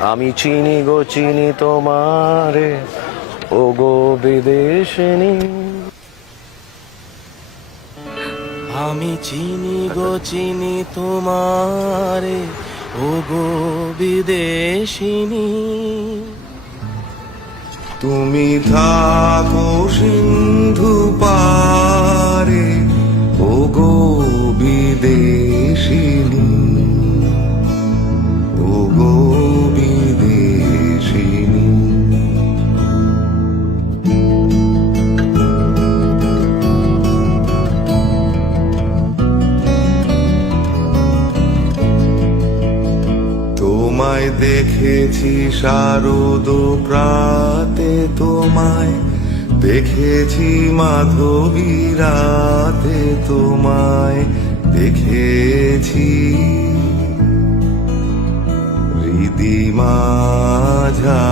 আমি চিনি গো চিনি তোমারে, ও গো বিদেশিনী। আমি চিনি গো চিনি তোমারে, ও গো বিদেশিনী। তুমি থাকো সিন্ধু পারে, ও গো বিদেশিনী, ও গো বিদেশিনী। তোমায় দেখেছি শারদ প্রাতে, তোমায় দেখেছি মাধবী রাতে, তোমায় দেখেছি হৃদি মাঝা